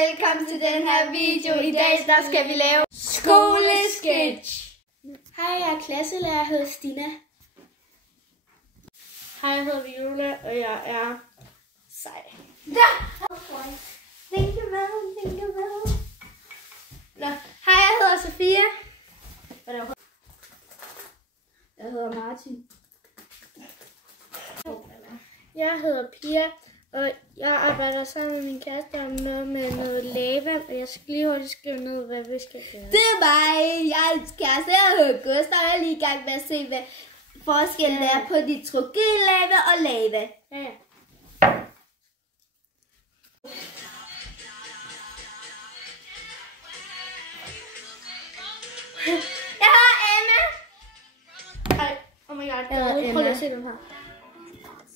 velkommen til den her video. I dag der skal vi lave skolesketch. Hej, jeg er klasselærer, jeg hedder Stina. Hej, jeg hedder Viola, og jeg er sej. Think about. Nå, hej, jeg hedder Sofia. Jeg hedder Martin. Jeg hedder Pia, og jeg arbejder sammen med min kæreste om noget med noget lava, og jeg skal lige hurtigt skrive ned, hvad vi skal gøre. Det er mig. Jeg er kæreste, jeg hedder Gustav, og jeg er lige i gang med at se, hvad forskellen er på nitrogenlava og lava. Ja. Jeg hedder Emma. Hej, oh my god, Jeg hedder Emma. prøv lige at se den her.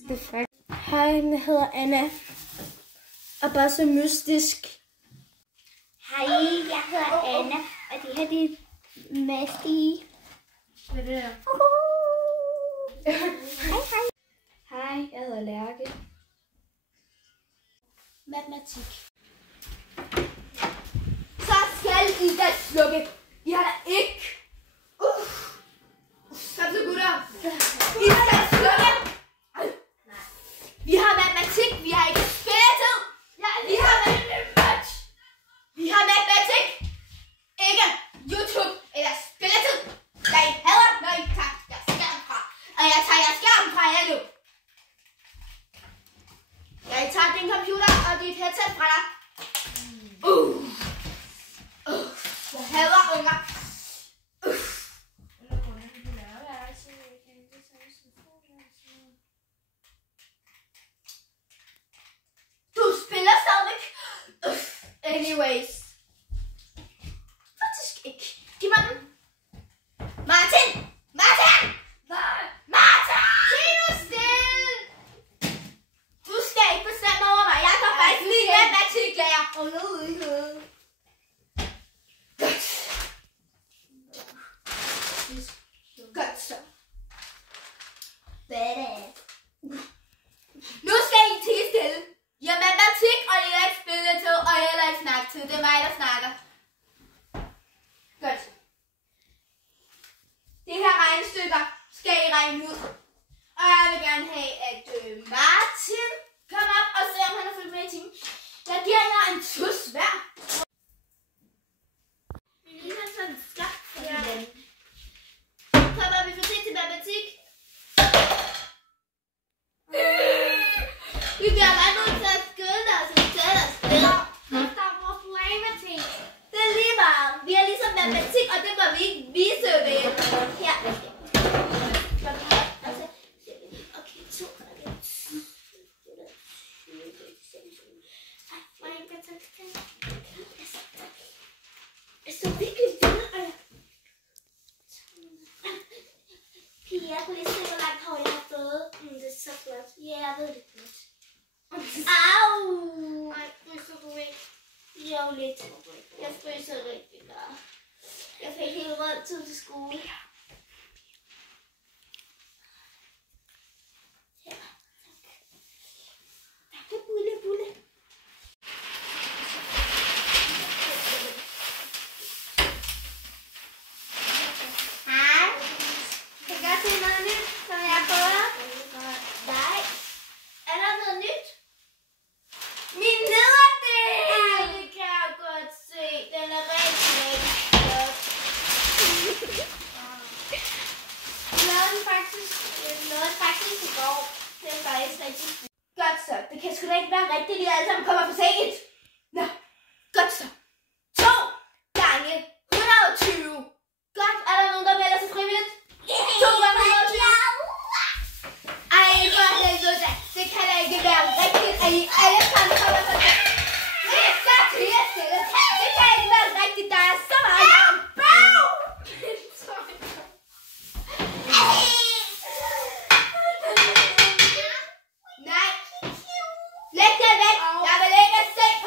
Det er faktisk. Hej, jeg hedder Anna. Og bare så mystisk. Hej, jeg hedder Anna, og det her det er Masti. Hvad er det her? Hej. Hej, jeg hedder Lærke. Matematik. Så skal I da slukke. I har da ikke. Kom så, gutter. I skal slukke. Vi har matematik. Vi har ikke spilletid. Vi har matematik. Vi har matematik. Ikke YouTube eller spilletid. Jeg hader, når I tager jeres skærm fra. Og jeg tager jeres skærm fra jer nu. Jeg tager din computer og dit headset fra dig. Jeg hader unger. Du spiller stadigvæk. Anyways. Faktisk ikke. Giv mig den. Martin! Martin! Martin! Sig nu stille! Du skal ikke bestemme over mig. Jeg kan faktisk lige matematiklærer. Godt så. Nu skal I tie stille. I har matematik, og I har ikke spilletid, og I har heller ikke snakketid. Det er mig, der snakker. Godt. De her regnestykker skal I regne ud. Og jeg vil gerne have, at Martin kommer op og ser, om han har fulgt med i timen. Jeg giver jer en tus hver. Vi ligner sådan en skab for hinanden. Kommer vi for til matematik? Vi bliver bare nødt til at skynde os og sætte os ned. Der er vores lava-ting. Det er lige meget. Vi har ligesom matematik, og det må vi ikke vise ved. Her. Okay, 2. Jeg står virkelig vildt. Pia, jeg kunne lige se, hvor langt hår jeg har fået. Det er så flot. Ja, jeg ved det godt. Au! Nej, fryser du ikke? Jo, lidt. Jeg fryser rigtig meget. Jeg fik helt rød tid til skole. Ja, tak. Tak, bulle. Hej. Kan jeg se noget nyt, som jeg har fået? Nej. Er der noget nyt? Min nederdel! Det kan jeg godt se. Den er rigtig flot. Jeg lavede faktisk i går. Det er faktisk rigtig fint. Godt så. Det kan sgu da ikke være rigtigt, at I alle sammen kommer for sent. Nå, godt så. 2 gange 120. Godt. Er der nogen, der melder sig frivilligt? 2 gange 120. Ej, for helvede da. Det kan da ikke være rigtigt, at I alle sammen kommer for sent. Det er så stille. Det kan ikke være rigtigt, der er så meget larm. Nej. Læg det væk. Jeg vil ikke se på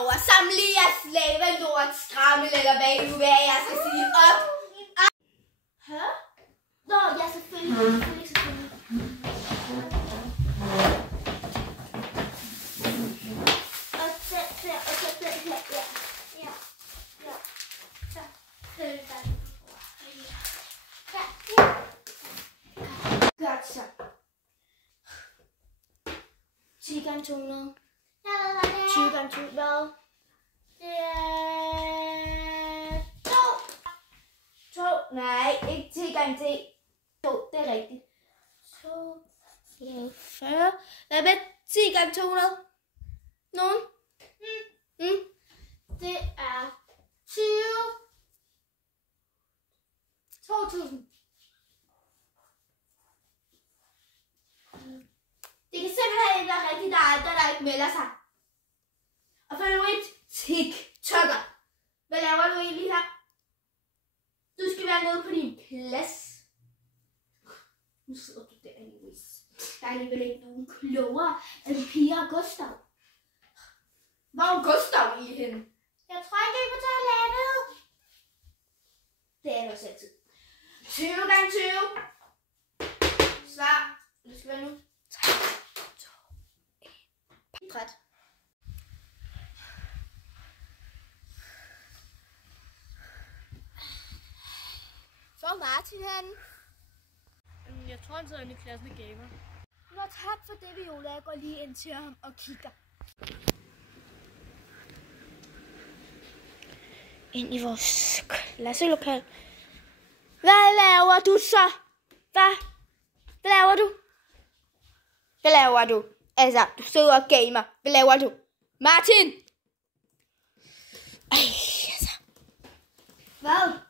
derovre. Samle lige jeres slavelort, strammel eller hvad I nu vil have, jeg skal sige op. Hæ? Nå, ja, selvfølgelig. Selvfølgelig. Og den her, og så den her, ja. Ja. Så, følg dig. Godt så. 10 gange 200. Jeg ved, hvad det er. 20 gange 200. Hvad? Det er 2. 2. Nej, ikke 10 gange 10. 2, det er rigtigt. 2. 40. Hvad med 10 gange 200? Nogen? Det er 20. 2000. Det kan simpelthen ikke være rigtigt, der er andre, der ikke melder sig. Og for nu et TikToker. Hvad laver du egentlig her? Du skal være nede på din plads. Nu sidder du der, Louise. Der er alligevel ikke nogen klogere end Pia og Gustav. Hvor er Gustav i hende? Jeg tror ikke, jeg er på toilettet. Det er også altid. 20 gange 20. Svar. Det skal være nu. 3, 2, 1. Idræt. Hvor er Martin henne? Jeg tror, han sidder inde i klassen og gamer. Nå, tak for det, Viola. Jeg går lige ind til ham og kigger. Ind i vores klasselokal. Hvad laver du så? Hvad laver du? Hvad laver du? Altså, du sidder og gamer. Hvad laver du? Martin! Ej, altså. Hvad?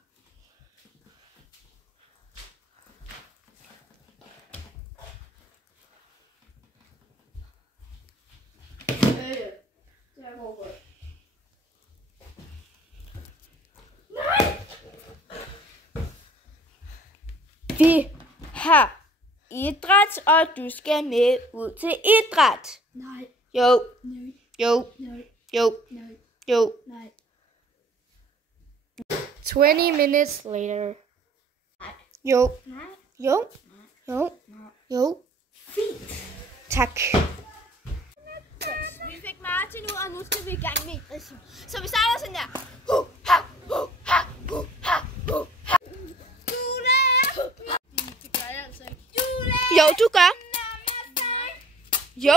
Det går godt. Nej! Vi har idræt, og du skal med ud til idræt. Nej. Jo. Nej. Jo. Nej. Jo. Nej. Jo. Nej. 20 minutes later. Nej. Jo. Nej. Jo. Jo. Jo. Fint. Tak. Vi fik Martin ud, og nu skal vi i gang med idræt. Så vi starter sådan her. Jo, du gør. Jo.